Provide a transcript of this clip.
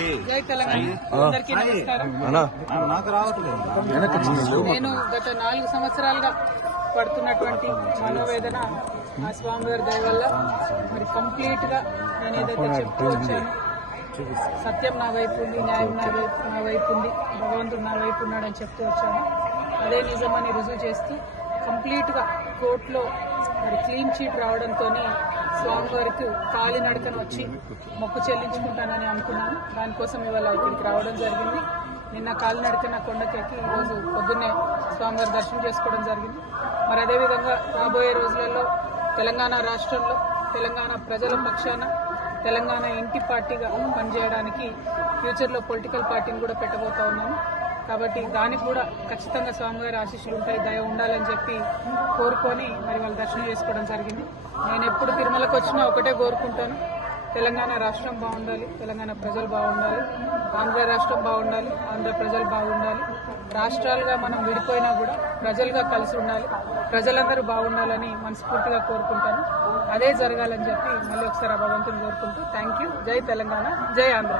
జై తెలంగాణ. అందరికీ నమస్కారం. నేను గత 4 సంవత్సరాలుగా పడుతున్నటువంటి మనోవేదన ఆ స్వామివారి దయ వల్ల మరి కంప్లీట్ గా నేను ఏదైతే చెప్తూ వచ్చాను, సత్యం నా వైపు ఉంది, న్యాయం నా వైపు ఉంది, భగవంతుడు నా వైపు ఉన్నాడని చెప్తూ వచ్చాను. అదే నిజమని రుజువు చేస్తూ కంప్లీట్ గా కోర్టులో మరి క్లీన్ చీట్ రావడంతో స్వామివారికి కాలినడకన వచ్చి మొక్కు చెల్లించుకుంటానని అనుకున్నాను. దానికోసం ఇవాళ ఇక్కడికి రావడం జరిగింది. నిన్న కాలినడకన కొండకెక్కి ఈరోజు పొద్దున్నే స్వామివారి దర్శనం చేసుకోవడం జరిగింది. మరి అదేవిధంగా రాబోయే రోజులలో తెలంగాణ రాష్ట్రంలో తెలంగాణ ప్రజల పక్షాన తెలంగాణ ఇంటి పార్టీగా పనిచేయడానికి ఫ్యూచర్లో పొలిటికల్ పార్టీని కూడా పెట్టబోతా ఉన్నాను. కాబట్టి దానికి కూడా ఖచ్చితంగా స్వామివారి ఆశీస్సులు ఉంటాయి, దయ ఉండాలని చెప్పి కోరుకొని మరి వాళ్ళు దర్శనం చేసుకోవడం జరిగింది. నేను ఎప్పుడు తిరుమలకు వచ్చినా ఒకటే కోరుకుంటాను, తెలంగాణ రాష్ట్రం బాగుండాలి, తెలంగాణ ప్రజలు బాగుండాలి, ఆంధ్ర రాష్ట్రం బాగుండాలి, ఆంధ్ర ప్రజలు బాగుండాలి. రాష్ట్రాలుగా మనం విడిపోయినా కూడా ప్రజలుగా కలిసి ఉండాలి, ప్రజలందరూ బాగుండాలని మనస్ఫూర్తిగా కోరుకుంటాను. అదే జరగాలని చెప్పి మళ్ళీ ఒకసారి భగవంతుని కోరుకుంటూ థ్యాంక్ యూ. జై తెలంగాణ, జై ఆంధ్ర.